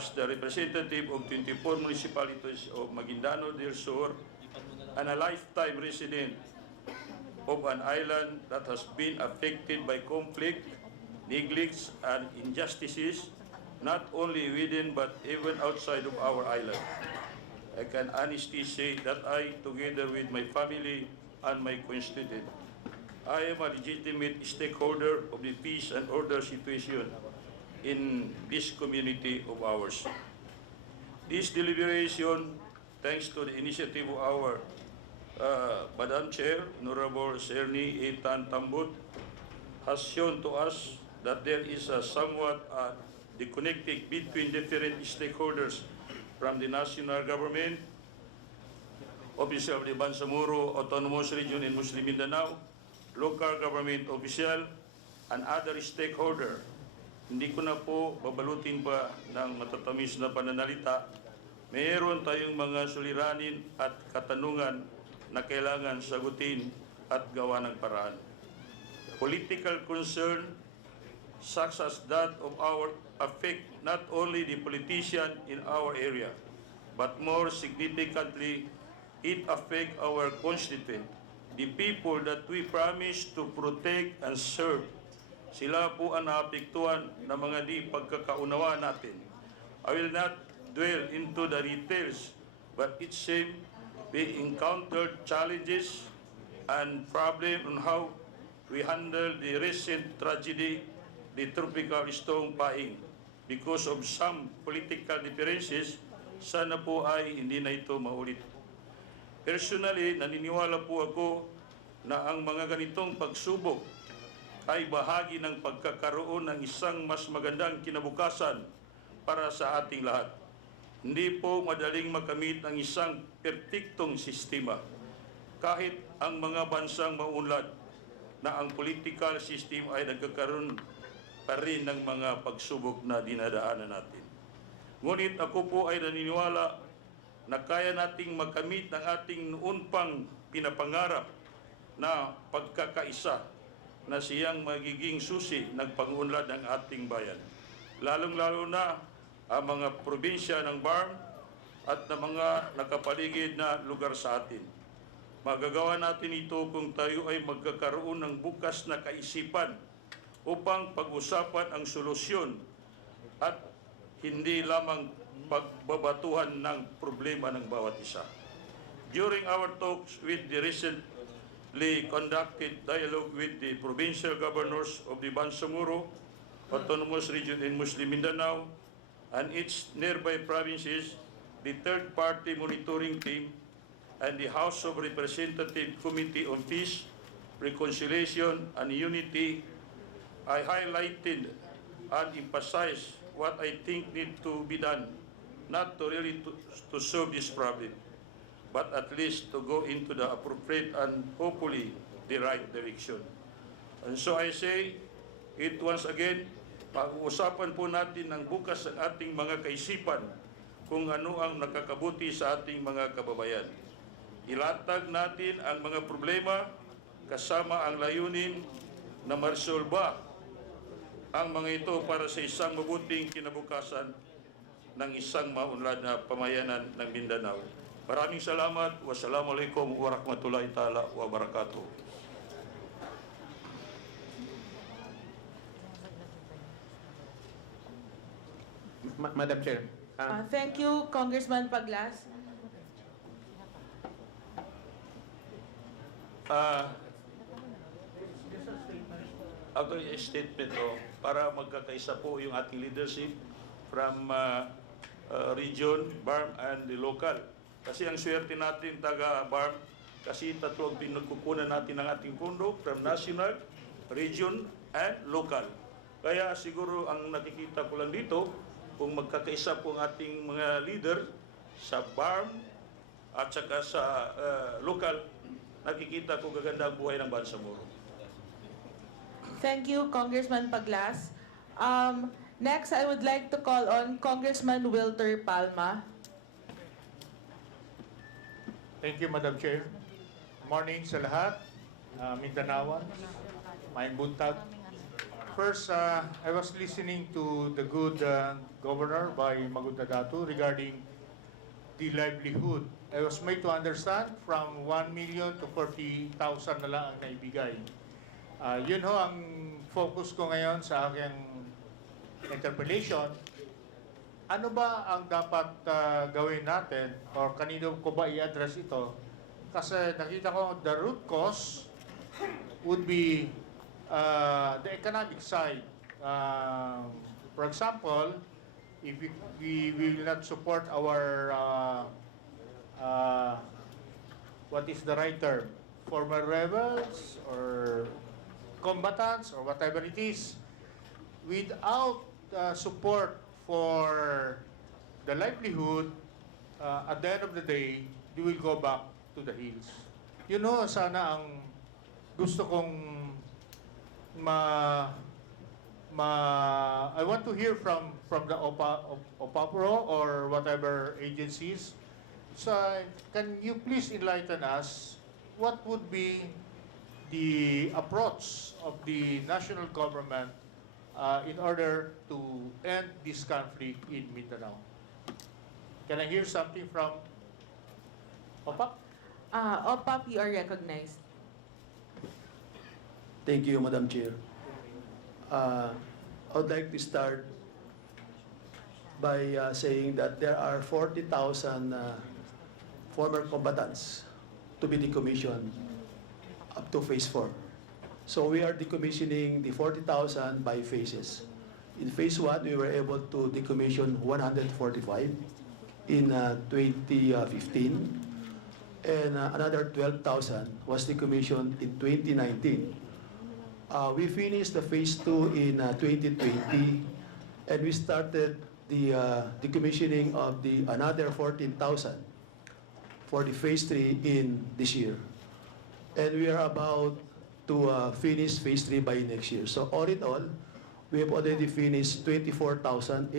as the representative of 24 municipalities of Maguindano del Sur and a lifetime resident of an island that has been affected by conflict, neglects, and injustices, not only within but even outside of our island. I can honestly say that I, together with my family and my constituent, I am a legitimate stakeholder of the peace and order situation in this community of ours. This deliberation, thanks to the initiative of our Madam Chair, Honorable Serni Etan Tambut, has shown to us that there is a somewhat disconnecting between different stakeholders from the national government, official of the Bangsamoro Autonomous Region in Muslim Mindanao, local government official, and other stakeholder. Hindi ko na po babalutin pa ng matatamis na pananalita. Mayroon tayong mga suliranin at katanungan na kailangan sagutin at gawa ng paraan. Political concern such as that of our affect not only the politician in our area, but more significantly, it affect our constituent, the people that we promise to protect and serve. Sila po ang naapektuhan ng mga di pagkakaunawa natin. I will not dwell into the details, but it seems we encountered challenges and problems on how we handle the recent tragedy, the tropical storm Paing. Because of some political differences, sana po ay hindi na ito maulit. Personally, naniniwala po ako na ang mga ganitong pagsubok ay bahagi ng pagkakaroon ng isang mas magandang kinabukasan para sa ating lahat. Hindi po madaling makamit ang isang perpektong sistema. Kahit ang mga bansang maunlad na ang political system ay nagkakaroon pa rin ng mga pagsubok na dinadaanan natin. Ngunit ako po ay naniniwala na kaya nating makamit ang ating noon pang pinapangarap na pagkakaisa na siyang magiging susi ng pag-unlad ng ating bayan. Lalong-lalo na ang mga probinsya ng BARMM at ng mga nakapaligid na lugar sa atin. Magagawa natin ito kung tayo ay magkakaroon ng bukas na kaisipan upang pag-usapan ang solusyon at hindi lamang pagbabatuhan ng problema ng bawat isa. During our talks with the recently conducted dialogue with the provincial governors of the Bangsamoro Autonomous Region in Muslim Mindanao and its nearby provinces, the third-party monitoring team, and the House of Representatives Committee on Peace, Reconciliation, and Unity, I highlighted and emphasized what I think need to be done, not to really to solve this problem, but at least to go into the appropriate and hopefully the right direction. And so I say it once again, pag-uusapan po natin ng bukas ang ating mga kaisipan kung ano ang nakakabuti sa ating mga kababayan. Ilatag natin ang mga problema kasama ang layunin na maresolba ang mga ito para sa isang mabuting kinabukasan ng isang maunlad na pamayanan ng Mindanao. Maraming salamat. Wassalamualaikum warahmatullahi ta'ala wabarakatuh. Madam Chair. Thank you, Congressman Paglas. Actually, a statement para magkakaisa po yung ating leadership from region, BARMM, and the local. Kasi ang swerte natin taga BARMM, kasi tatlo ang pinagkukunan natin ng ating pundo from national, region, and local. Kaya siguro ang nakikita ko lang dito, kung magkakaisa po ang ating mga leader sa BARMM at saka sa local, nakikita ko gaganda ang buhay ng Bangsamoro. Thank you, Congressman Paglas. Next, I would like to call on Congressman Wilter Palma. Thank you, Madam Chair. Morning sa lahat, Mindanaoan, maayong buntag. First, I was listening to the good governor by Magunda Datu regarding the livelihood. I was made to understand from 1 million to 40,000 na lang ang naibigay. Yun ho ang focus ko ngayon sa aking interpellation. Ano ba ang dapat gawin natin or kanino ko ba i-address ito? Kasi nakita ko the root cause would be the economic side. For example, if we will not support our what is the right term? Former rebels or combatants or whatever it is, without support for the livelihood, at the end of the day, they will go back to the hills. You know, sana ang gusto kong I want to hear from the OPAPRO or whatever agencies. So, can you please enlighten us what would be the approach of the national government in order to end this conflict in Mindanao? Can I hear something from OPAP? OPAP, you are recognized. Thank you, Madam Chair. I would like to start by saying that there are 40,000 former combatants to be decommissioned up to phase 4. So we are decommissioning the 40,000 by phases. In phase 1, we were able to decommission 145 in 2015, and another 12,000 was decommissioned in 2019. We finished the phase 2 in 2020, and we started the decommissioning of the another 14,000 for the phase 3 in this year. And we are about to finish phase 3 by next year. So all in all, we have already finished 24,844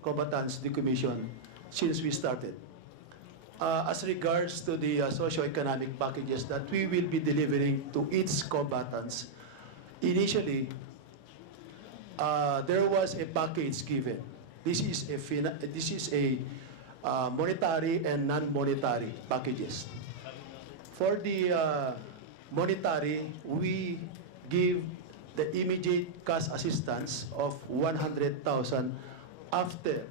combatants decommissioned since we started. As regards to the socio-economic packages that we will be delivering to its combatants, initially, there was a package given. This is a monetary and non-monetary packages. For the monetary, we give the immediate cash assistance of 100,000 after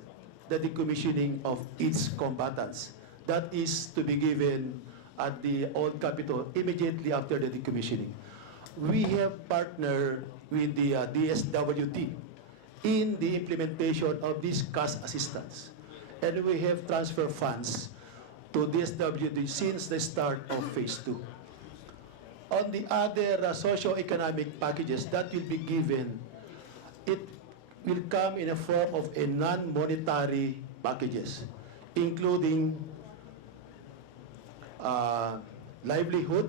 the decommissioning of its combatants. That is to be given at the old capital immediately after the decommissioning. We have partnered with the DSWD in the implementation of this cash assistance. And we have transfer funds to DSWD since the start of phase 2. On the other socio-economic packages that will be given, it will come in a form of a non-monetary packages, including livelihood,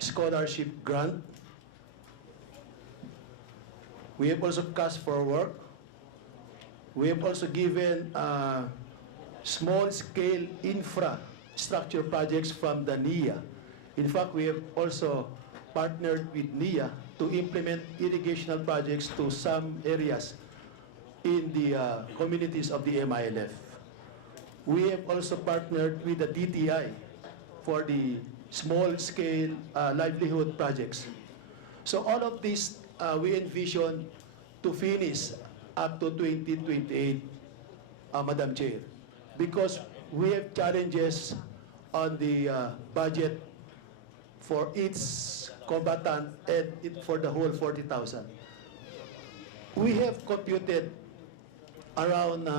scholarship grant. We have also cash for work. We have also given small-scale infrastructure projects from the NIA. In fact, we have also partnered with NIA to implement irrigational projects to some areas in the communities of the MILF. We have also partnered with the DTI for the small-scale livelihood projects. So all of this we envision to finish up to 2028, Madam Chair, because we have challenges on the budget for its combatant and for the whole 40,000. We have computed around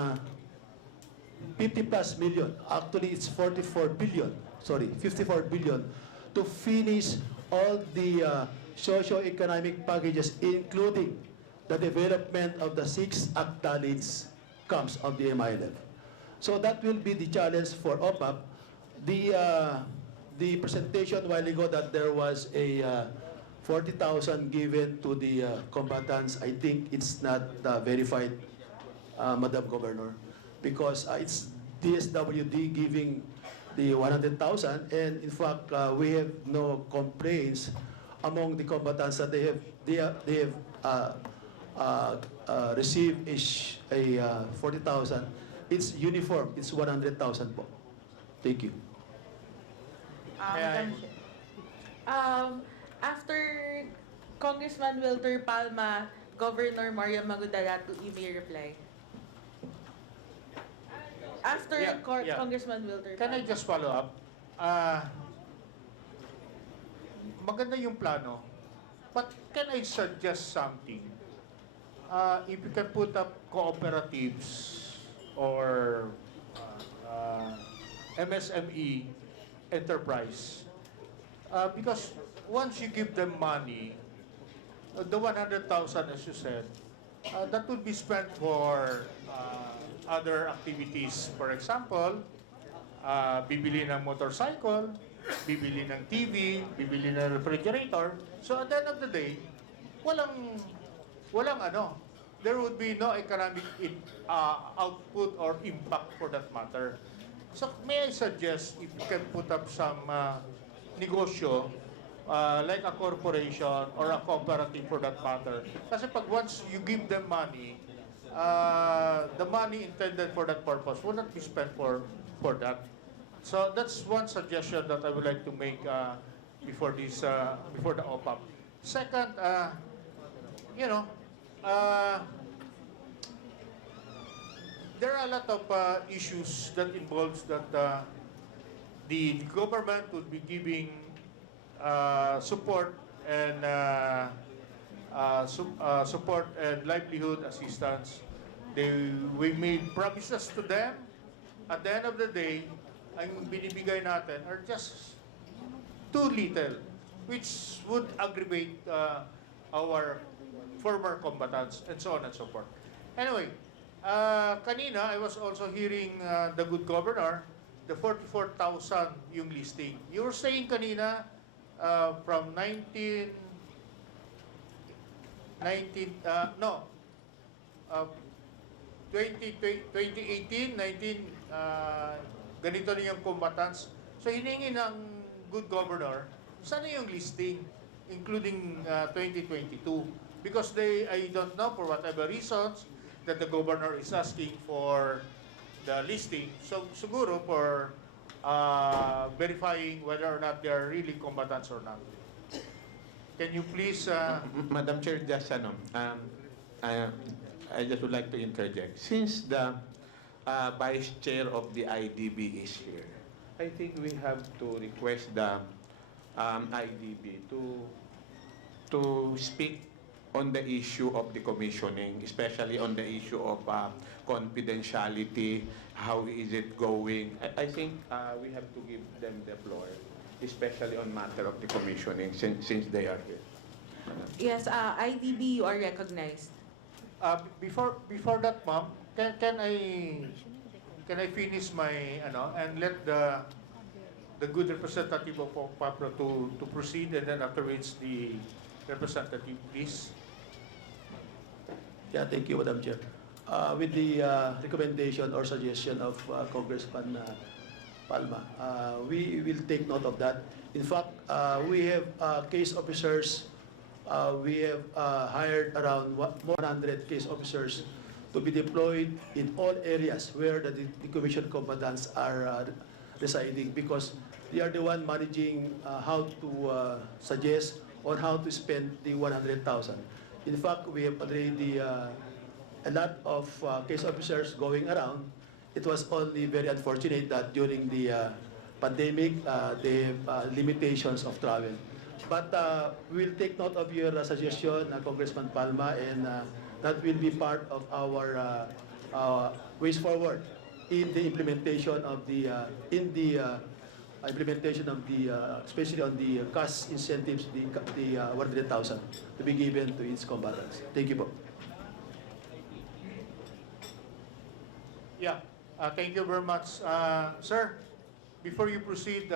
50 plus million, actually it's 54 billion, 54 billion, to finish all the socio-economic packages, including the development of the 6 acknowledged camps of the MILF. So that will be the challenge for OPAP. The presentation a while ago that there was a 40,000 given to the combatants, I think it's not verified, Madam Governor, because it's DSWD giving the 100,000, and in fact, we have no complaints among the combatants that they have received is a 40,000. It's uniform. It's 100,000 po. Thank you. May I- Madam Chair. After Congressman Wilter Palma, Governor Maria Magudalatu, you may reply. After Yeah, yeah. Congressman Wilter Can I Palma. just follow up? Maganda yung plano, but can I suggest something? If you can put up cooperatives or MSME enterprise, because once you give them money, the 100,000, as you said, that would be spent for other activities. For example, bibili ng motorcycle, bibili ng TV, bibili ng refrigerator. So at the end of the day, walang ano, there would be no economic output or impact for that matter. So may I suggest if you can put up some negosyo, like a corporation or a cooperative for that matter. Kasi pag once you give them money, the money intended for that purpose will not be spent for that. So that's one suggestion that I would like to make before the OPAP. Second, there are a lot of issues that involves that the government would be giving support and support and livelihood assistance. We made promises to them. At the end of the day, ang binibigay natin are just too little, which would aggravate our former combatants and so on and so forth. Anyway, kanina I was also hearing the good governor, the 44,000 yung listing. You were saying kanina from 2018, 19, ganito na yung combatants. So hiningi ng good governor, sana yung listing, including 2022? Because I don't know, for whatever reasons, that the governor is asking for the listing. So siguro for verifying whether or not they are really combatants or not. Can you please... Madam Chair, just I just would like to interject. Since the Vice Chair of the IDB is here, I think we have to request the IDB to speak on the issue of the commissioning, especially on the issue of confidentiality, how is it going. I think we have to give them the floor, especially on matter of the commissioning, since they are here. Yes, IDB, you are recognized. Before that, ma'am, can I finish my and let the good representative of PAPRO to proceed, and then afterwards the representative, please. Yeah, thank you, Madam Chair. With the recommendation or suggestion of Congressman Palma, we will take note of that. In fact, we have case officers. We have hired around 100 case officers to be deployed in all areas where the decommissioned combatants are residing, because they are the one managing how to suggest on how to spend the 100,000. In fact, we have already a lot of case officers going around. It was only very unfortunate that during the pandemic, they have limitations of travel. But we'll take note of your suggestion, Congressman Palma, and that will be part of our ways forward in the implementation of the especially on the cash incentives, the 100,000 to be given to its combatants. Thank you po. Yeah, thank you very much. Sir, before you proceed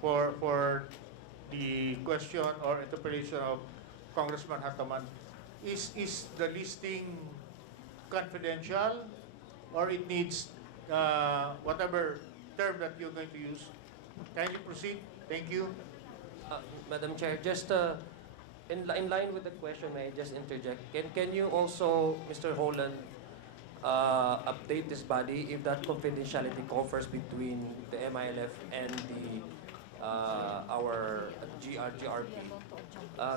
for the question or interpretation of Congressman Hataman, is the listing confidential, or it needs whatever term that you're going to use? Kindly proceed. Thank you. Madam Chair, just in line with the question, may I just interject? Can you also, Mr. Holland, update this body if that confidentiality confers between the MILF and our GRP?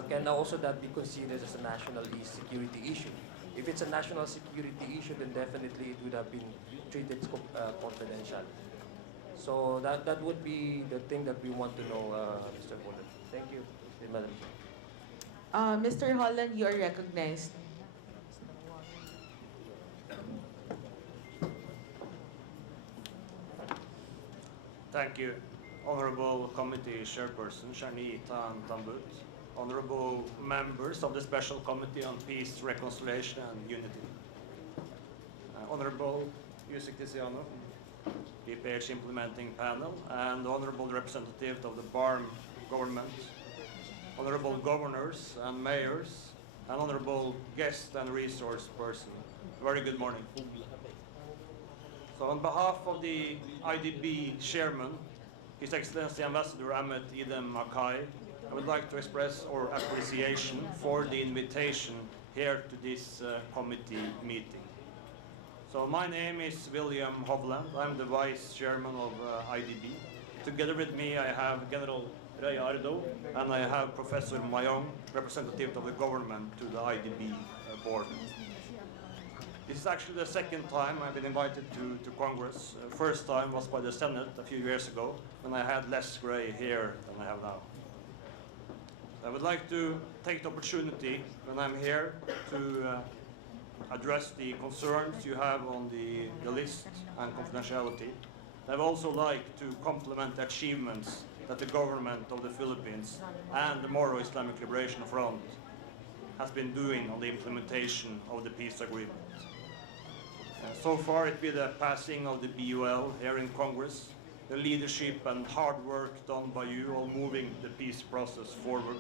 Can also that be considered as a national security issue? If it's a national security issue, then definitely it would have been treated confidential. So that would be the thing that we want to know, Mr. Holland. Thank you, Madam Chair. Mr. Holland, you are recognized. Thank you, Honorable Committee Chairperson Shani Tan Tambut, Honorable members of the Special Committee on Peace, Reconciliation and Unity, Honorable Yusek Tiziano, PPH Implementing Panel, and Honorable Representative of the BARMM government, Honorable Governors and Mayors, and Honorable Guest and Resource Person. Very good morning. So on behalf of the IDB Chairman, His Excellency Ambassador Ahmed Idem Makai, I would like to express our appreciation for the invitation here to this committee meeting. So my name is William Hovland. I'm the Vice Chairman of IDB. Together with me, I have General Ray Ardo, and I have Professor Mayong, representative of the government to the IDB board. This is actually the second time I've been invited to Congress. First time was by the Senate a few years ago, when I had less gray hair than I have now. I would like to take the opportunity when I'm here to address the concerns you have on the list and confidentiality. I would also like to compliment the achievements that the government of the Philippines and the Moro Islamic Liberation Front has been doing on the implementation of the peace agreement. So far, it's been the passing of the BUL here in Congress, the leadership and hard work done by you all moving the peace process forward,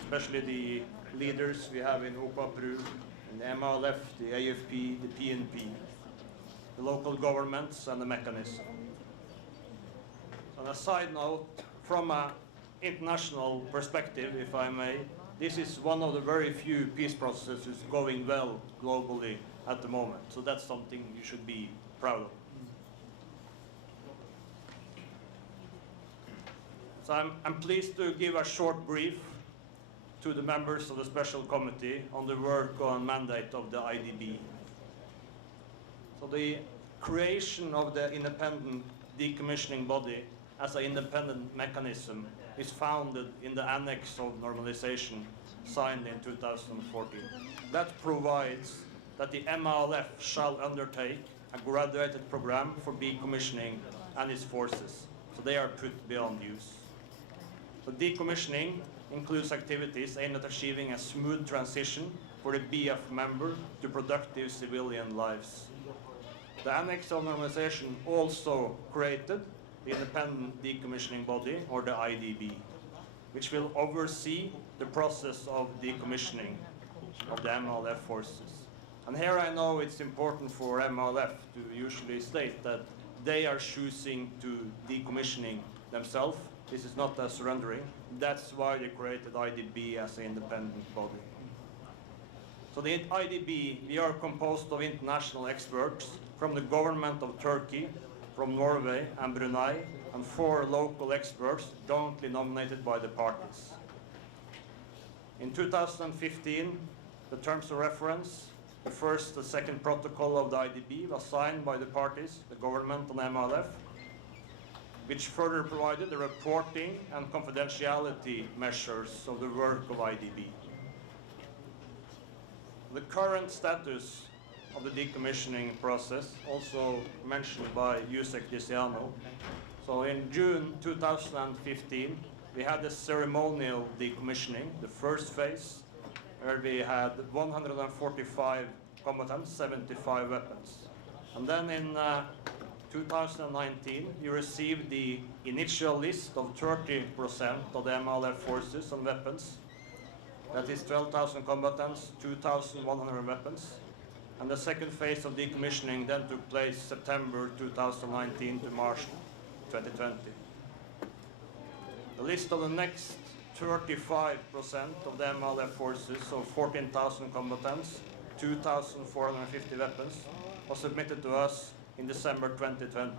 especially the leaders we have in OPAPRU, in the MLF, the AFP, the PNP, the local governments and the mechanism. On a side note, from an international perspective, if I may, this is one of the very few peace processes going well globally at the moment. So that's something you should be proud of. So I'm pleased to give a short brief to the members of the Special Committee on the work on mandate of the IDB. So the creation of the independent decommissioning body as an independent mechanism is founded in the Annex of Normalization signed in 2014. That provides that the MLF shall undertake a graduated program for decommissioning and its forces, so they are put beyond use. So decommissioning includes activities aimed at achieving a smooth transition for the BF member to productive civilian lives. The Annex of Normalization also created the Independent Decommissioning Body, or the IDB, which will oversee the process of decommissioning of the MLF forces. And here I know it's important for MLF to usually state that they are choosing to decommissioning themselves. This is not a surrendering. That's why they created IDB as an independent body. So the IDB, we are composed of international experts from the government of Turkey, from Norway and Brunei, and 4 local experts jointly nominated by the parties. In 2015, the terms of reference, the first and second protocol of the IDB was signed by the parties, the government and MLF, which further provided the reporting and confidentiality measures of the work of IDB. The current status of the decommissioning process, also mentioned by Yusek Tiziano. So in June 2015, we had a ceremonial decommissioning, the first phase, where we had 145 combatants, 75 weapons. And then in 2019, we received the initial list of 30% of the MLF forces and weapons. That is 12,000 combatants, 2,100 weapons. And the second phase of decommissioning then took place September 2019 to March 2020. The list of the next 35% of the MLF forces, so 14,000 combatants, 2,450 weapons, was submitted to us in December 2020.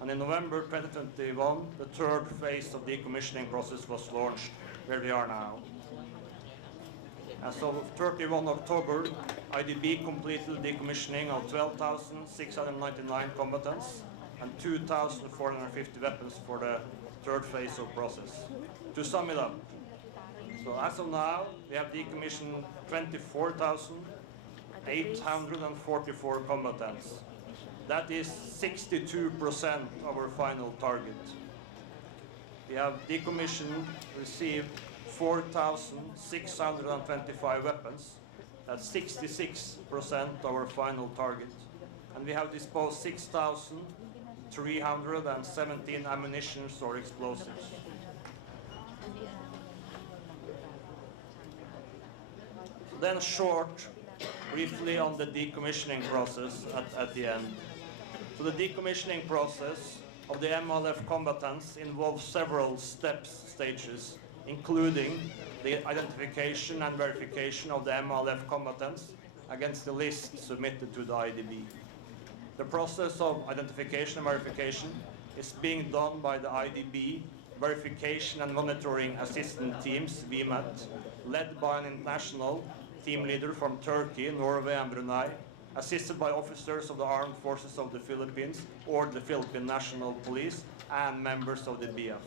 And in November 2021, the third phase of decommissioning process was launched, where we are now. As of 31 October, IDB completed decommissioning of 12,699 combatants and 2,450 weapons for the third phase of process. To sum it up, so as of now, we have decommissioned 24,844 combatants. That is 62% of our final target. We have decommissioned, received 4,625 weapons. That's 66% of our final target. And we have disposed 6,317 ammunitions or explosives. Then briefly on the decommissioning process at the end. So the decommissioning process of the MLF combatants involves several stages, including the identification and verification of the MLF combatants against the list submitted to the IDB. The process of identification and verification is being done by the IDB Verification and Monitoring Assistant Teams, VMAT, led by an international team leader from Turkey, Norway, and Brunei, assisted by officers of the Armed Forces of the Philippines or the Philippine National Police and members of the BF.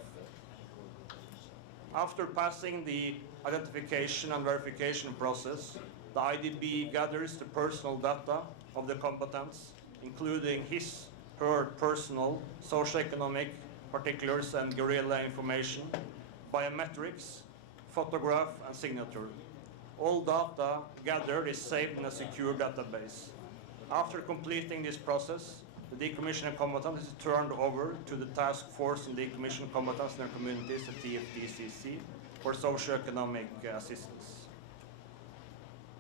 After passing the identification and verification process, the IDB gathers the personal data of the combatants, including her personal socioeconomic particulars and guerrilla information, biometrics, photograph, and signature. All data gathered is saved in a secure database. After completing this process, the decommissioned combatant is turned over to the task force in decommissioned combatants in their communities, the TFDCC, for socioeconomic assistance.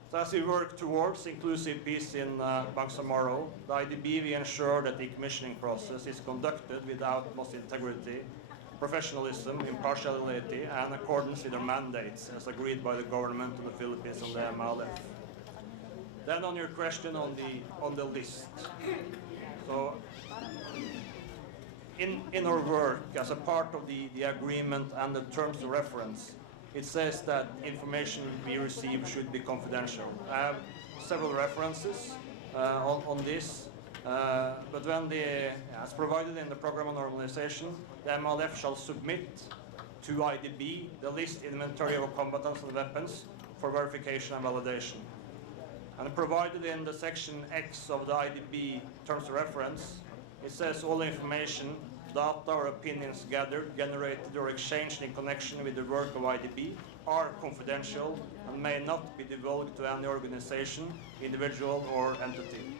So as we work towards inclusive peace in Bangsamoro, the IDB will ensure that the decommissioning process is conducted with utmost integrity, professionalism, impartiality, and accordance with their mandates as agreed by the government of the Philippines and the MLF. Then on your question on the list. So in our work, as a part of the agreement and the terms of reference, it says that information we receive should be confidential. I have several references on this, but when as provided in the program on normalization, the MLF shall submit to IDB the list inventory of combatants and weapons for verification and validation. And provided in the section X of the IDB terms of reference, it says all information, data or opinions gathered, generated or exchanged in connection with the work of IDB are confidential and may not be divulged to any organization, individual or entity.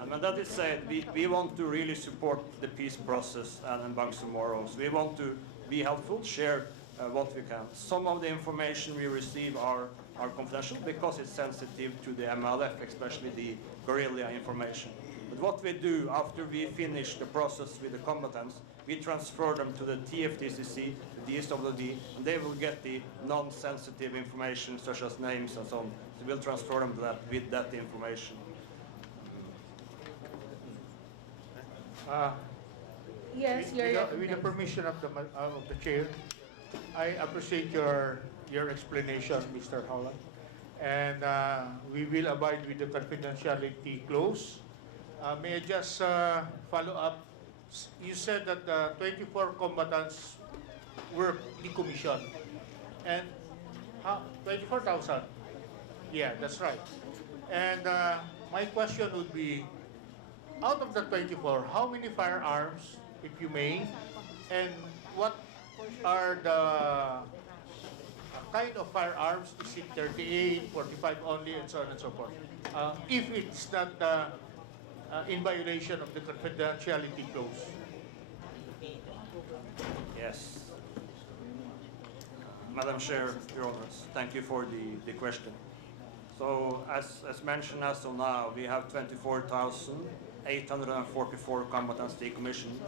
And when that is said, we want to really support the peace process and Bangsamoro. So we want to be helpful, share what we can. Some of the information we receive are confidential because it's sensitive to the MLF, especially the guerrilla information. But what we do after we finish the process with the combatants, we transfer them to the TFDCC, the DSWD, and they will get the non-sensitive information such as names and so on. So we'll transfer them to that with that information. Yes, with the permission of the chair, I appreciate your explanation, Mr. Howland, and we will abide with the confidentiality clause. May I just follow up? You said that 24 combatants were decommissioned, and 24,000. Yeah, that's right. And my question would be, out of the 24, how many firearms, if you may, and what are the kind of firearms? Is it 38, 45 only, and so on and so forth? If it's not in violation of the confidentiality clause. Yes. Madam Chair, Your Honors, thank you for the question. So as mentioned as of now, we have 24,844 combatants decommissioned.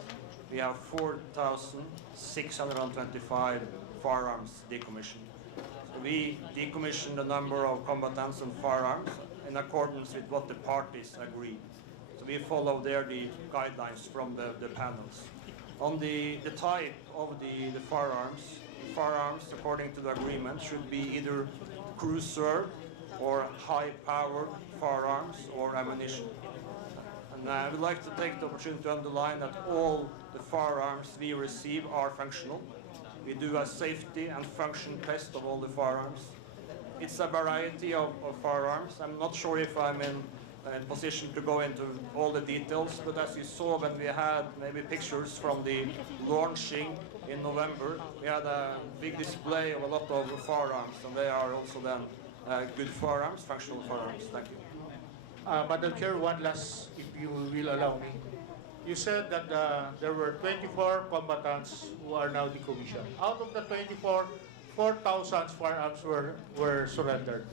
we have 4,625 firearms decommissioned. So we decommission the number of combatants and firearms in accordance with what the parties agreed. So we follow there the guidelines from the panels. On the type of the firearms, according to the agreement, should be either cruiser or high-powered firearms or ammunition. And I would like to take the opportunity to underline that all the firearms we receive are functional. We do a safety and function test of all the firearms. It's a variety of firearms. I'm not sure if I'm in position to go into all the details, but as you saw when we had maybe pictures from the launching in November, we had a big display of a lot of firearms, and they are also then good firearms, functional firearms. Thank you. Madam Chair, one last, if you will allow me. You said that there were 24 combatants who are now decommissioned. Out of the 24, 4,000 firearms were surrendered.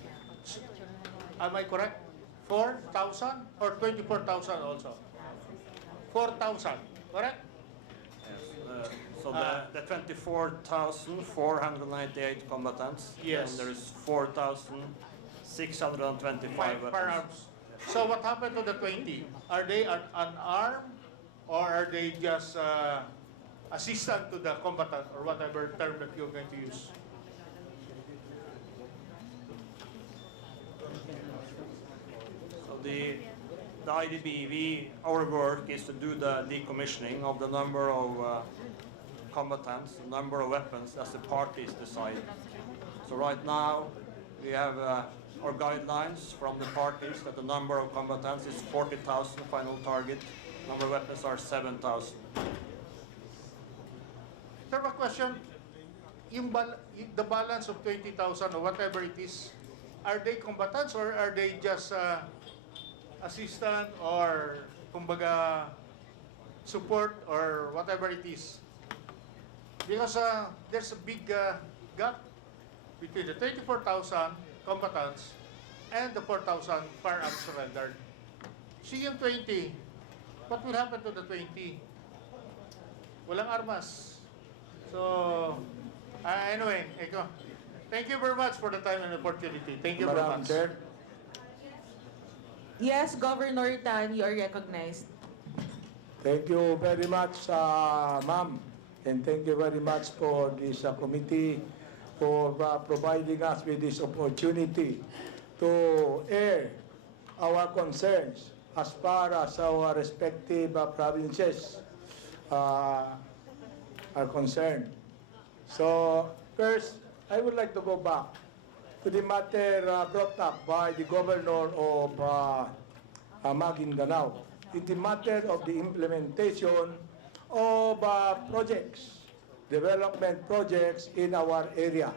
Am I correct? 4,000 or 24,000 also? 4,000, correct? Yes. So the 24,498 combatants, Yes. and there is 4,625 weapons. Firearms. So what happened to the 20? Are they unarmed or are they just assistant to the combatant or whatever term that you're going to use? So the IDB, our work is to do the decommissioning of the number of combatants, the number of weapons as the parties decide. So right now we have our guidelines from the parties that the number of combatants is 40,000 final target, number of weapons are 7,000. Sir, a question. The balance of 20,000 or whatever it is, are they combatants or are they just assistant or kumbaga support or whatever it is? Because there's a big gap between the 24,000 combatants and the 4,000 firearms surrendered. See yung 20. What will happen to the 20? Walang armas. So, anyway, eko. Thank you very much for the time and opportunity. Thank you very Madam much. Chair, Yes, Governor Tan, you are recognized. thank you very much, ma'am, and thank you very much for this committee for providing us with this opportunity to air our concerns as far as our respective provinces are concerned. So, first, I would like to go back to the matter brought up by the governor of Maguindanao, in the matter of the implementation of projects, development projects in our area.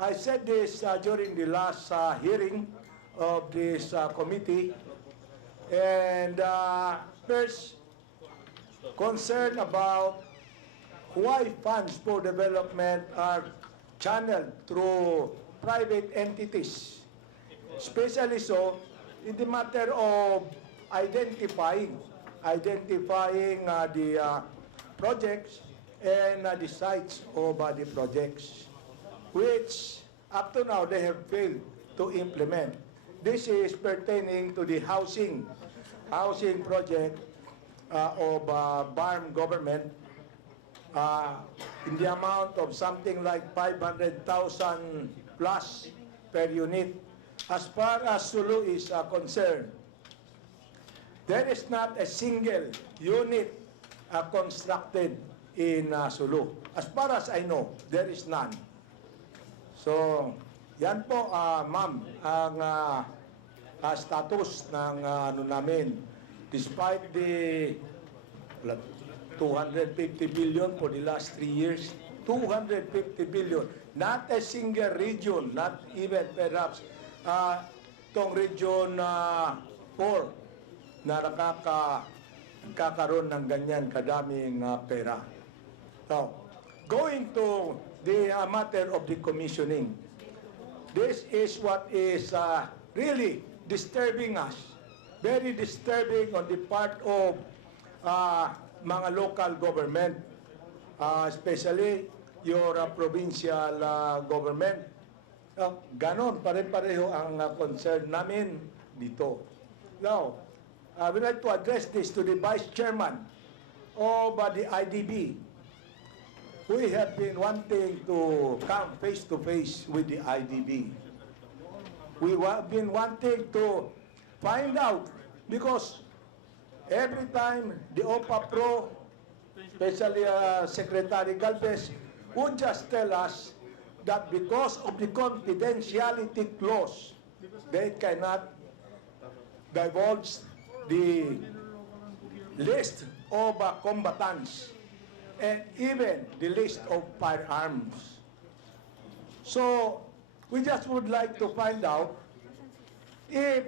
I said this during the last hearing of this committee, and first, concerned about why funds for development are channeled through private entities, especially so in the matter of identifying the projects and the sites of the projects, which up to now they have failed to implement. This is pertaining to the housing project of BARMM government in the amount of something like 500,000 plus per unit. As far as Sulu is concerned, there is not a single unit constructed in Sulu. As far as I know, there is none. So, yan po, ma'am, ang status ng namin. Despite the 250 billion for the last 3 years, 250 billion. Not a single region, not even perhaps tong region 4 na nakakaroon ng ganyan kadaming pera. So, going to the matter of the commissioning, this is what is really disturbing us, very disturbing on the part of mga local government, especially your provincial government. Ganon, pare-pareho ang concern namin dito. Now, I would like to address this to the Vice Chairman of the IDB. We have been wanting to come face-to-face with the IDB. We have been wanting to find out because every time the OPA Pro, especially Secretary Galvez, would just tell us that because of the confidentiality clause, they cannot divulge the list of combatants and even the list of firearms. So, we just would like to find out if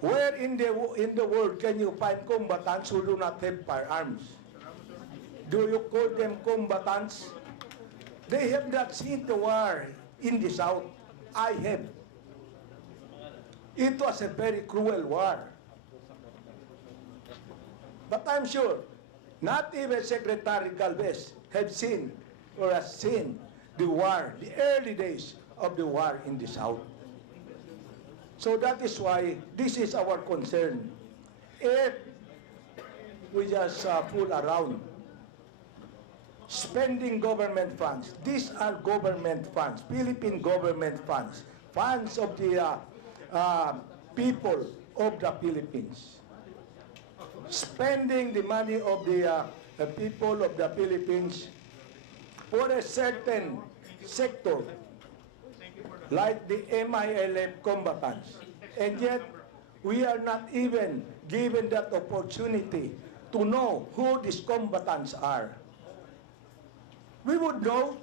where in the world can you find combatants who do not have firearms? Do you call them combatants? They have not seen the war in the South. I have. It was a very cruel war. But I'm sure not even Secretary Galvez have seen or has seen the war, the early days of the war in the South. So that is why this is our concern. If we just fool around, spending government funds, these are government funds, Philippine government funds, funds of the people of the Philippines. Spending the money of the people of the Philippines for a certain sector, like the MILF combatants. And yet, we are not even given that opportunity to know who these combatants are. We would know.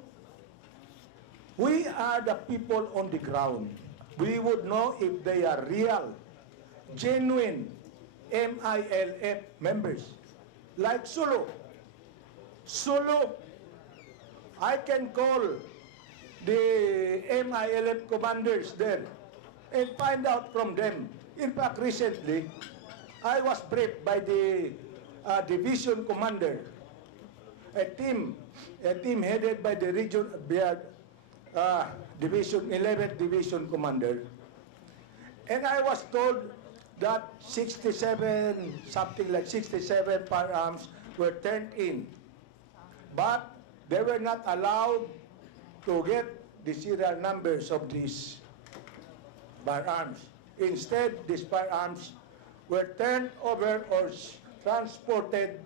We are the people on the ground. We would know if they are real, genuine MILF members. Like Sulu. Sulu, I can call the MILF commanders there and find out from them. In fact, recently, I was briefed by the division commander, a team headed by the division 11th division commander, and I was told that 67 firearms were turned in, but they were not allowed to get the serial numbers of these firearms. Instead, these firearms were turned over or transported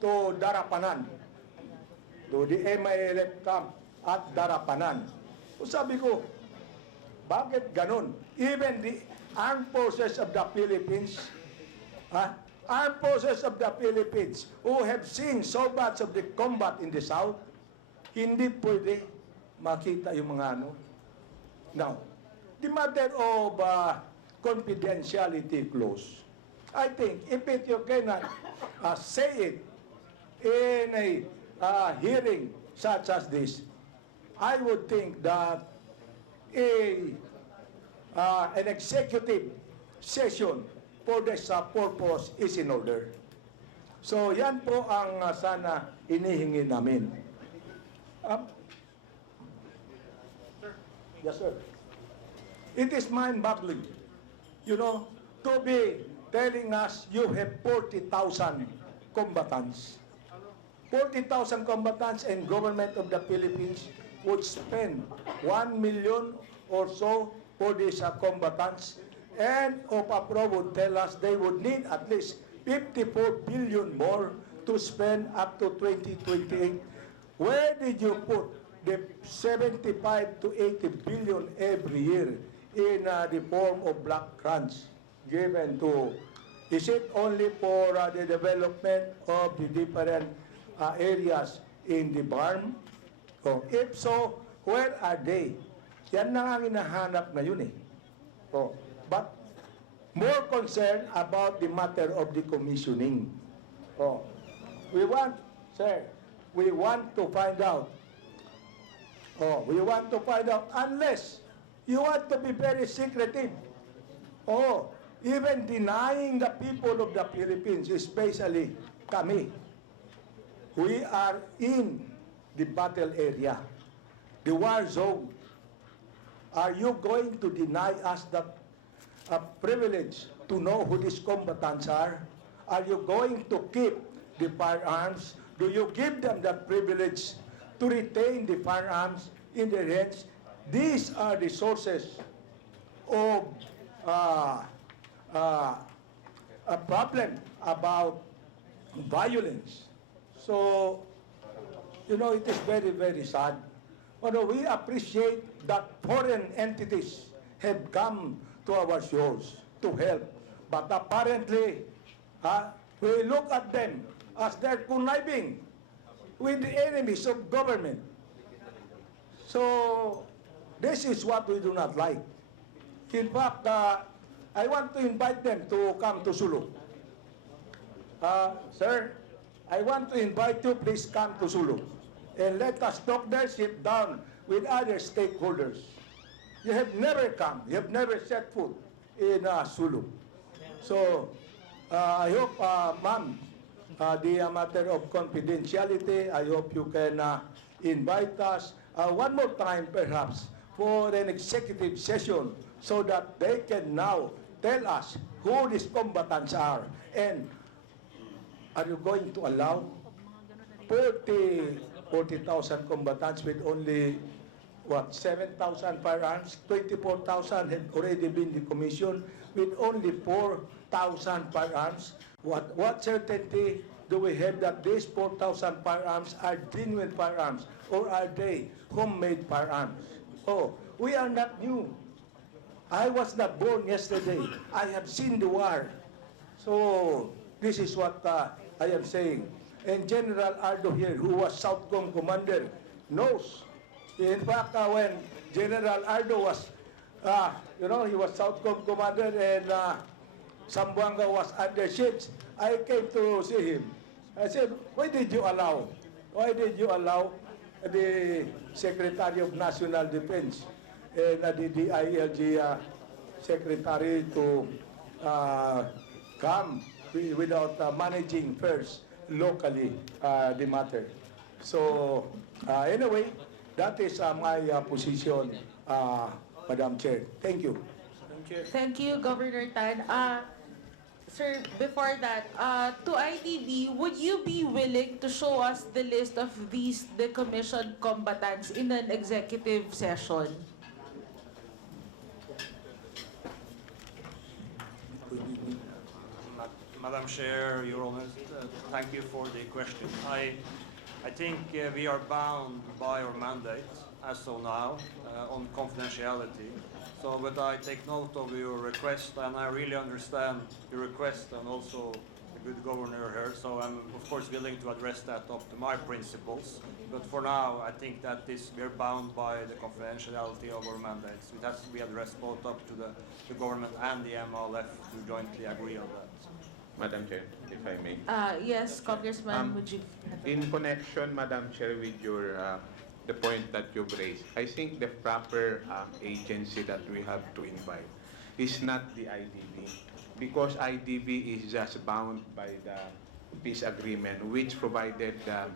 to Darapanan, to the MILF camp at Darapanan. So sabi ko, bakit ganun? Even the armed forces of the Philippines, armed forces of the Philippines who have seen so much of the combat in the South, hindi pwede makita yung mga ano. Now, the matter of confidentiality clause, I think if you cannot say it in a hearing such as this, I would think that an executive session for this purpose is in order. So yan po ang sana inihingi namin. Yes, sir. It is mind-boggling, to be telling us you have 40,000 combatants. 40,000 combatants, and government of the Philippines would spend 1 million or so for these combatants, and OPAPRO would tell us they would need at least 54 billion more to spend up to 2028. Where did you put the 75 to 80 billion every year in the form of black grants given to? Is it only for the development of the different areas in the BARMM? Oh, if so, where are they? Yan na ang hinahanap ngayon eh. Oh, but more concerned about the matter of the commissioning. Oh, we want to find out. Oh, we want to find out, unless you want to be very secretive. Oh, even denying the people of the Philippines, especially kami. We are in the battle area, the war zone. Are you going to deny us that privilege to know who these combatants are? Are you going to keep the firearms? Do you give them that privilege to retain the firearms in their hands? These are the sources of a problem about violence. So, it is very, very sad. We appreciate that foreign entities have come to our shores to help. But apparently, we look at them as they're conniving with the enemies of government. So, this is what we do not like. In fact, I want to invite them to come to Sulu. Sir, I want to invite you, please come to Sulu. And let us talk there, sit down with other stakeholders. You have never come, you have never set foot in Sulu. So, I hope, ma'am, the matter of confidentiality, I hope you can invite us one more time, perhaps, for an executive session so that they can now tell us who these combatants are. And are you going to allow 40,000 combatants with only, 7,000 firearms? 24,000 have already been decommissioned with only 4,000 firearms. What certainty do we have that these 4,000 firearms are genuine firearms, or are they homemade firearms? Oh, we are not new. I was not born yesterday. I have seen the war. So, this is what I am saying. And General Ardo here, who was Southcom commander, knows. In fact, when General Ardo was, he was Southcom commander and Zamboanga was under siege, I came to see him. I said, why did you allow the Secretary of National Defense and the DILG Secretary to come without managing first locally the matter? So, anyway, that is my position, Madam Chair. Thank you. Thank you, Governor Tan. Sir, before that, to IDB, would you be willing to show us the list of these decommissioned combatants in an executive session? Madam Chair, Your Honor, thank you for the question. I think we are bound by our mandate as of now on confidentiality. So, but I take note of your request, and I really understand your request, and also the good governor here. So I'm of course willing to address that up to my principles. But for now, I think that we're bound by the confidentiality of our mandates. It has to be addressed both up to the government and the MLF to jointly agree on that. Madam Chair, if I may. Yes, Congressman Mujib. In connection, Madam Chair, with your the point that you've raised, I think the proper agency that we have to invite is not the IDB, because IDB is just bound by the peace agreement, which provided the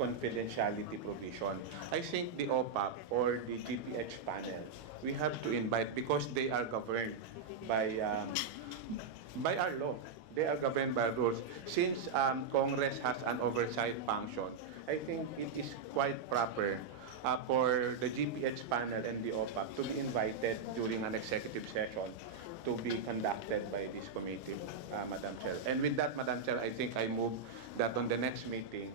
confidentiality provision. I think the OPAP or the GPH panel, we have to invite, because they are governed by our law. They are governed by rules. Since Congress has an oversight function, I think it is quite proper for the GPH panel and the OPAP to be invited during an executive session to be conducted by this committee, Madam Chair. And with that, Madam Chair, I think I move that on the next meeting,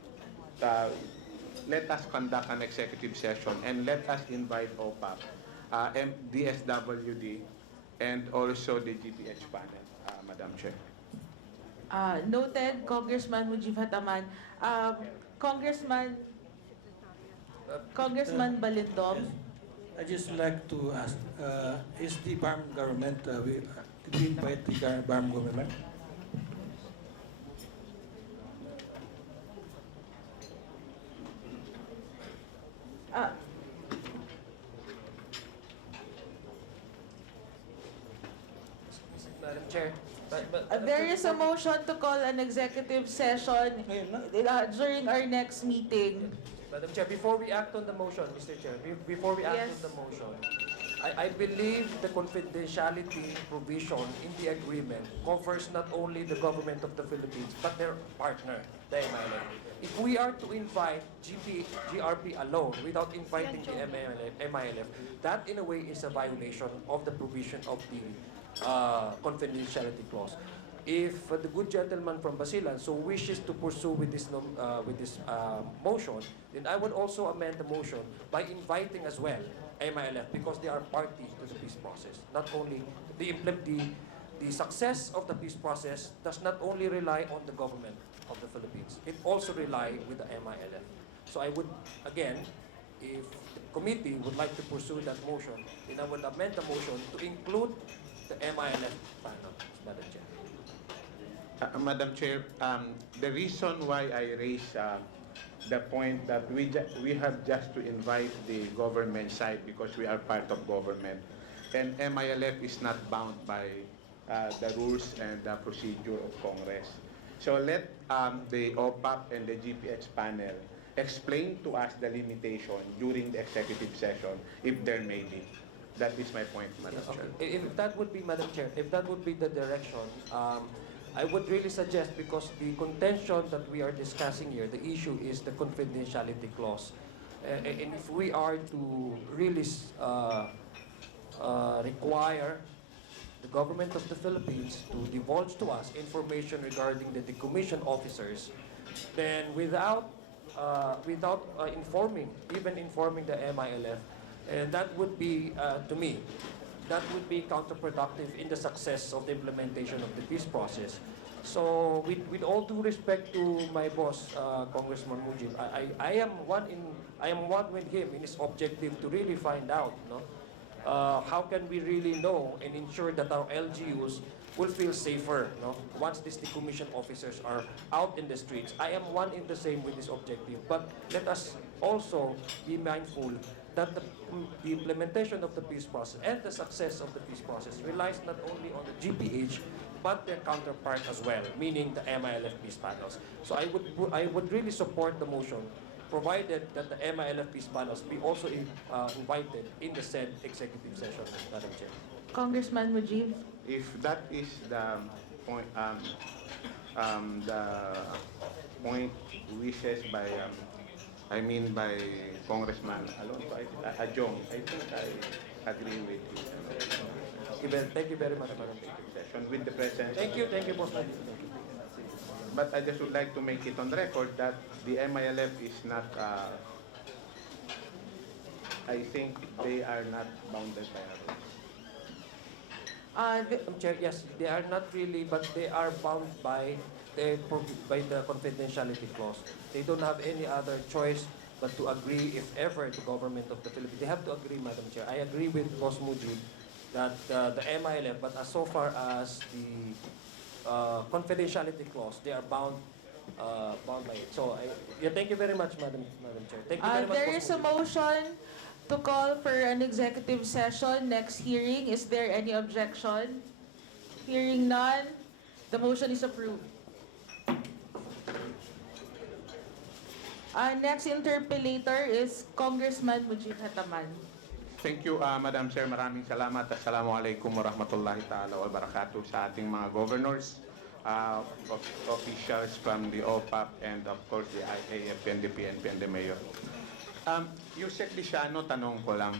let us conduct an executive session and let us invite OPAP, DSWD, and also the GPH panel, Madam Chair. Noted, Congressman Mujib Hataman. Congressman Balindong. I just like to ask, is the BARMM government, did we invite the BARMM government? Chair, There is a motion to call an executive session during our next meeting. Madam Chair, before we act on the motion, Mr. Chair, before we act Yes. on the motion, I believe the confidentiality provision in the agreement covers not only the government of the Philippines, but their partner, the MILF. If we are to invite GRP alone without inviting the MILF, that in a way is a violation of the provision of the confidentiality clause. If the good gentleman from Basilan so wishes to pursue with this motion, then I would also amend the motion by inviting as well MILF because they are party to the peace process. Not only the success of the peace process does not only rely on the government of the Philippines, it also rely with the MILF. So I would again, if the committee would like to pursue that motion, then I would amend the motion to include the MILF panel, Madam Chair. Madam Chair, the reason why I raise the point that we have just to invite the government side because we are part of government, and MILF is not bound by the rules and the procedure of Congress. So let the OPAP and the GPX panel explain to us the limitation during the executive session, if there may be. That is my point, Madam Chair. If that would be, Madam Chair, if that would be the direction, I would really suggest, because the contention that we are discussing here, the issue is the confidentiality clause. And if we are to really require the government of the Philippines to divulge to us information regarding the decommissioned officers, then without informing the MILF, and that would be, to me, that would be counterproductive in the success of the implementation of the peace process. So, with all due respect to my boss, Congressman Mujib, I am one with him in his objective to really find out, how can we really know and ensure that our LGUs will feel safer, once these decommissioned officers are out in the streets. I am one in the same with this objective, but let us also be mindful that the implementation of the peace process and the success of the peace process relies not only on the GPH, but their counterpart as well, meaning the MILF peace panels. So I would really support the motion, provided that the MILF peace panels be also invited in the said executive session, Madam Chair. Congressman Mujib. If that is the point, wishes by, by Congressman Alonso, Ajong, I think I agree with you. Thank you very much, Madam Chair. Session with the presence. Thank you, Boss. Thank you. But I just would like to make it on record that the MILF is not, I think they are not bounded by our rules. Madam Chair, yes, they are not really, but they are bound by the confidentiality clause. They don't have any other choice but to agree if ever the government of the Philippines. They have to agree, Madam Chair. I agree with Boss Mujib that the MILF, but as so far as the confidentiality clause, they are bound by it. So, thank you very much, Madam Chair. Thank you very much. There is a motion to call for an executive session next hearing. Is there any objection? Hearing none, the motion is approved. Next interpellator is Congressman Mujib Hataman. Thank you, Madam Chair. Maraming salamat. Assalamualaikum warahmatullahi ta'ala wa barakatuh sa ating mga governors, officials from the OPAP, and of course the IAF and the PNP and the Mayor. Yusek Lisiano, tanong ko lang,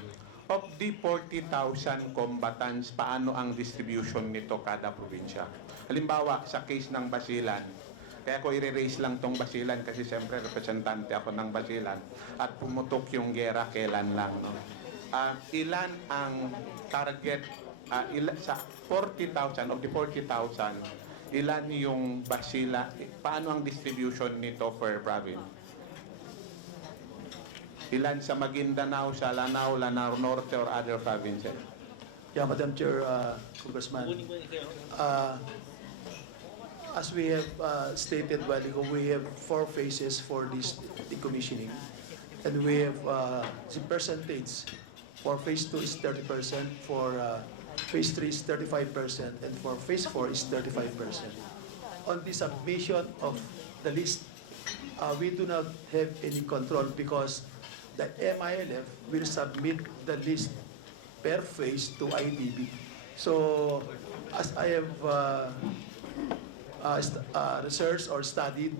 of the 40,000 combatants, paano ang distribution nito kada probinsya? Halimbawa, sa case ng Basilan, kaya ko i-raise lang tong Basilan kasi siyempre representante ako ng Basilan at pumutok yung gera kailan lang. No? Ilan ang target, sa 40,000, of the 40,000, ilan yung Basila, paano ang distribution nito per province? Ilan sa Maguindanao, sa Lanao, Lanao Norte, or other provinces? Yeah, Madam Chair, Congressman. As we have stated a while ago, we have 4 phases for this decommissioning. And we have the percentage for phase 2 is 30%, for Phase 3 is 35%, and for Phase 4 is 35%. On the submission of the list, we do not have any control because the MILF will submit the list per phase to IDB. So, as I have researched or studied,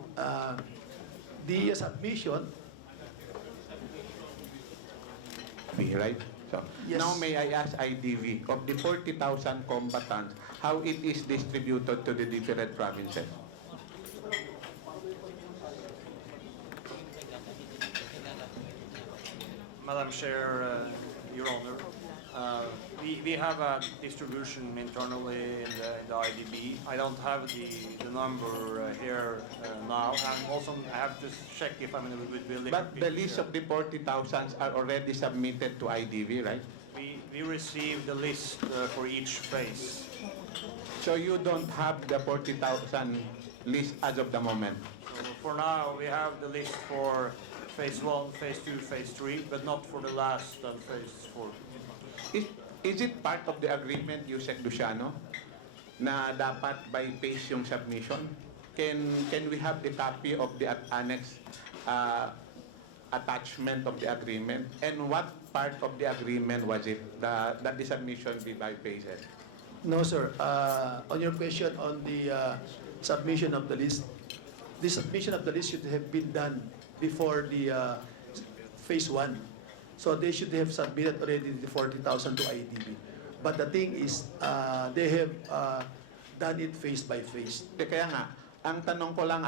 the submission, Right? So, Yes. now may I ask IDV, of the 40,000 combatants, how it is distributed to the different provinces? Madam Chair, Your Honor, we have a distribution internally in the IDB. I don't have the number here now, and also I have to check if I'm willing. But the list of the 40,000 are already submitted to IDV, right? We received the list for each phase. So you don't have the 40,000 list as of the moment? So for now, we have the list for phase 1, phase 2, phase 3, but not for the last phase 4. Is it part of the agreement, Yusek Luciano, na dapat by phase yung submission? Can we have the copy of the annex attachment of the agreement? And what part of the agreement was it that the submission be by phases? no, sir. On your question on the submission of the list should have been done before the phase 1. So they should have submitted already the 40,000 to IDB. But the thing is, they have done it phase by phase. Kaya nga, ang tanong ko lang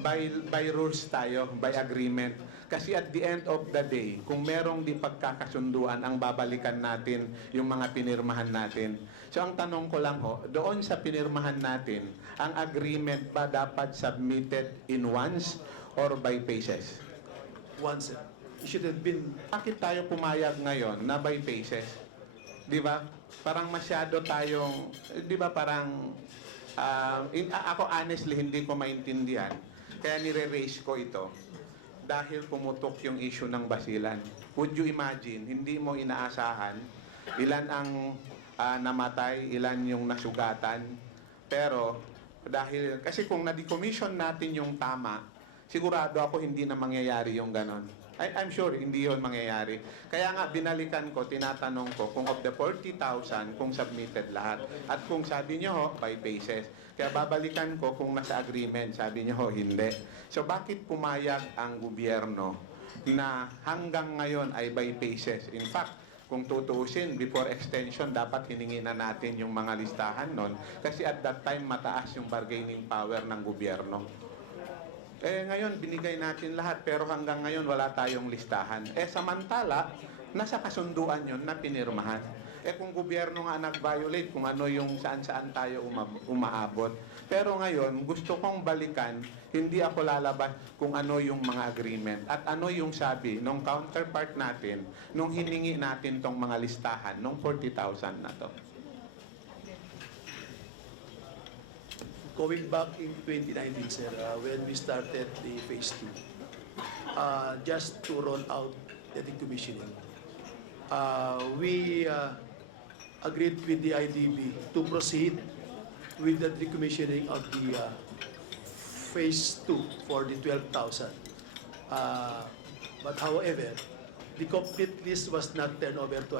by rules tayo, by agreement. Kasi at the end of the day, kung merong di pagkakasunduan, ang babalikan natin yung mga pinirmahan natin. So ang tanong ko lang doon sa pinirmahan natin, ang agreement ba dapat submitted in once or by phases? Once, sir. It should have been. Bakit tayo pumayag ngayon na by phases? Di ba? Parang masyado tayong, di ba parang, ako honestly hindi ko maintindihan. Kaya nire-raise ko ito dahil pumutok yung issue ng basilan. Would you imagine, hindi mo inaasahan ilan ang namatay, ilan yung nasugatan, pero dahil, kasi kung na-decommission natin yung tama, sigurado ako hindi na mangyayari yung ganon. I'm sure hindi yon mangyayari. Kaya nga binalikan ko, tinatanong ko kung of the 40,000 kung submitted lahat. At kung sabi nyo by phases. Kaya babalikan ko kung nasa agreement, sabi nyo hindi. So bakit pumayag ang gobyerno na hanggang ngayon ay by phases? In fact, kung tutuusin, before extension, dapat hiningi na natin yung mga listahan nun. Kasi at that time, mataas yung bargaining power ng gobyerno. Ngayon, binigay natin lahat, pero hanggang ngayon, wala tayong listahan. Samantala, nasa kasunduan yun na pinirmahan. Kung gobyerno nga nag-violate, kung ano yung saan-saan tayo umaabot. Pero ngayon, gusto kong balikan, hindi ako lalabas kung ano yung mga agreement. At ano yung sabi nung counterpart natin, nung hiningi natin tong mga listahan, nung 40,000 na to. Going back in 2019, sir, when we started the phase 2, just to roll out the decommissioning, we agreed with the IDB to proceed with the decommissioning of the phase 2 for the 12,000. But however, the complete list was not turned over to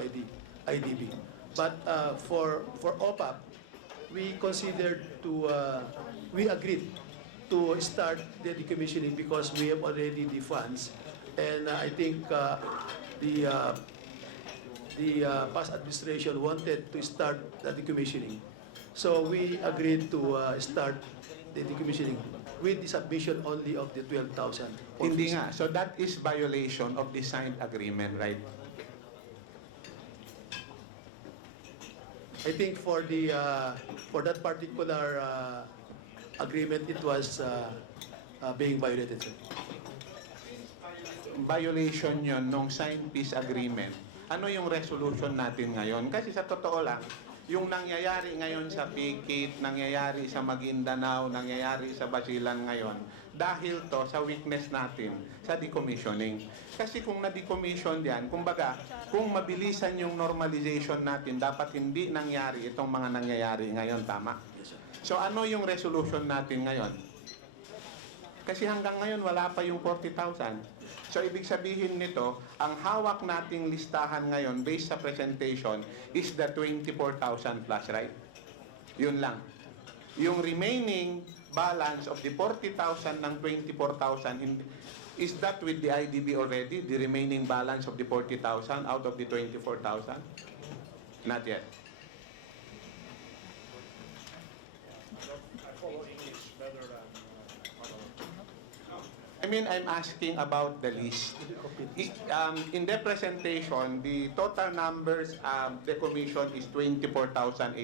IDB. But for OPAP, we agreed to start the decommissioning because we have already the funds, and I think the past administration wanted to start the decommissioning, so we agreed to start the decommissioning with the submission only of the 12,000. Hindi nga. So that is violation of the signed agreement, right? I think for that particular agreement, it was being violated, sir. Violation yon nung signed peace agreement. Ano yung resolution natin ngayon? Kasi sa totoo lang, yung nangyayari ngayon sa Pikit, nangyayari sa Maguindanao, nangyayari sa Basilan ngayon, dahil to sa weakness natin sa decommissioning. Kasi kung na-decommission yan, kumbaga, kung mabilisan yung normalization natin, dapat hindi nangyari itong mga nangyayari ngayon, tama? So ano yung resolution natin ngayon? Kasi hanggang ngayon wala pa yung 40,000. So ibig sabihin nito, ang hawak nating listahan ngayon based sa presentation is the 24,000 plus, right? Yun lang. Yung remaining balance of the 40,000 ng 24,000, is that with the IDB already? The remaining balance of the 40,000 out of the 24,000? Not yet. I mean, I'm asking about the list. In the presentation, the total numbers, the commission is 24,844.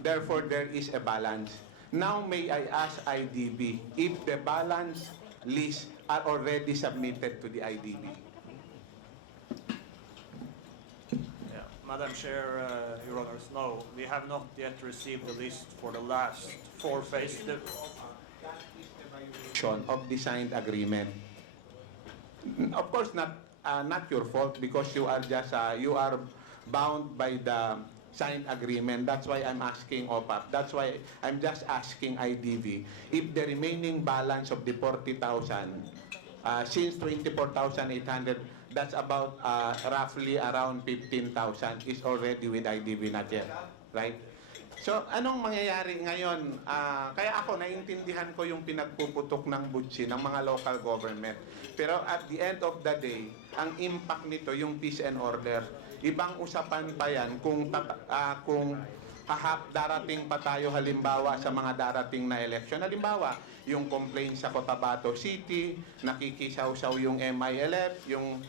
Therefore, there is a balance. Now, may I ask IDB if the balance list are already submitted to the IDB? Yeah. Madam Chair, Your Honors, no, we have not yet received the list for the last 4 phases. Of the signed agreement. Of course, not your fault because you are just you are bound by the signed agreement. That's why I'm asking OPAP. That's why I'm just asking IDV if the remaining balance of the 40,000 since 24,800, that's about roughly around 15,000 is already with IDV, not yet, right? So, anong mangyayari ngayon? Kaya ako, naiintindihan ko yung pinagpuputok ng butsi ng mga local government. Pero at the end of the day, ang impact nito, yung peace and order, ibang usapan pa yan kung darating pa tayo halimbawa sa mga darating na election. Halimbawa, yung complaint sa Cotabato City, nakikisaw-saw yung MILF, yung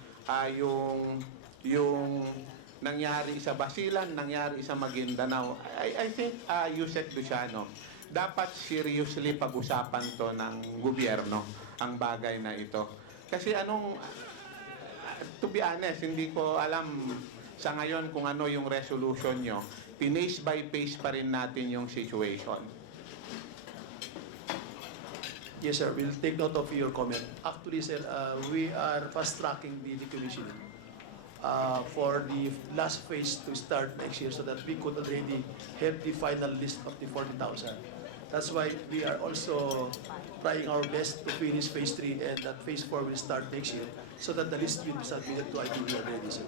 nangyari sa Basilan, nangyari sa Maguindanao. I think, Yusek Luciano, dapat seriously pag-usapan to ng gobyerno, ang bagay na ito. Kasi to be honest, hindi ko alam sa ngayon kung ano yung resolution nyo. Pace by pace pa rin natin yung situation. Yes, sir. We'll take note of your comment. Actually, sir, we are fast-tracking the decommissioning for the last phase to start next year so that we could already have the final list of the 40,000. That's why we are also trying our best to finish phase 3 and that phase 4 will start next year so that the list will be submitted to IDB already, sir.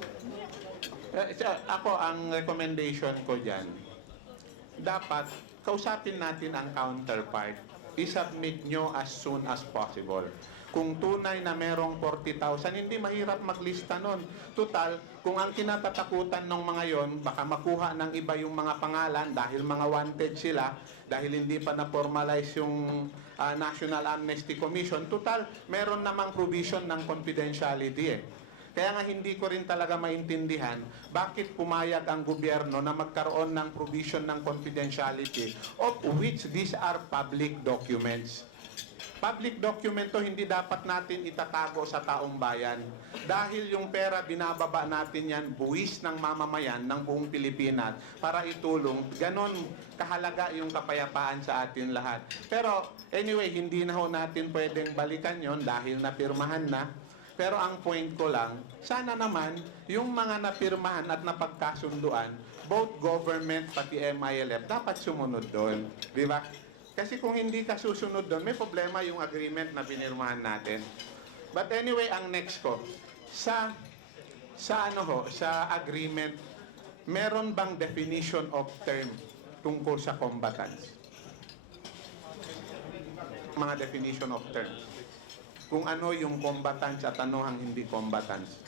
Ako, ang recommendation ko dyan, dapat kausapin natin ang counterpart. I-submit nyo as soon as possible. Kung tunay na merong 40,000, hindi mahirap maglista nun. Total, kung ang kinatatakutan ng mga yon, baka makuha ng iba yung mga pangalan dahil mga wanted sila, dahil hindi pa na-formalize yung National Amnesty Commission. Total, meron namang provision ng confidentiality eh. Kaya nga hindi ko rin talaga maintindihan bakit pumayag ang gobyerno na magkaroon ng provision ng confidentiality of which these are public documents. Public document to, hindi dapat natin itatago sa taong bayan. Dahil yung pera, binababa natin yan, buwis ng mamamayan ng buong Pilipinas para itulong. Ganon kahalaga yung kapayapaan sa atin lahat. Pero anyway, hindi na ho natin pwedeng balikan yon dahil napirmahan na. Pero ang point ko lang, sana naman yung mga napirmahan at napagkasunduan, both government pati MILF, dapat sumunod doon. Di ba? Kasi kung hindi ka susunod doon, may problema yung agreement na pinirmahan natin. But anyway, ang next ko, sa agreement, meron bang definition of term tungkol sa combatants? Mga definition of terms. Kung ano yung combatants at ano ang hindi combatants.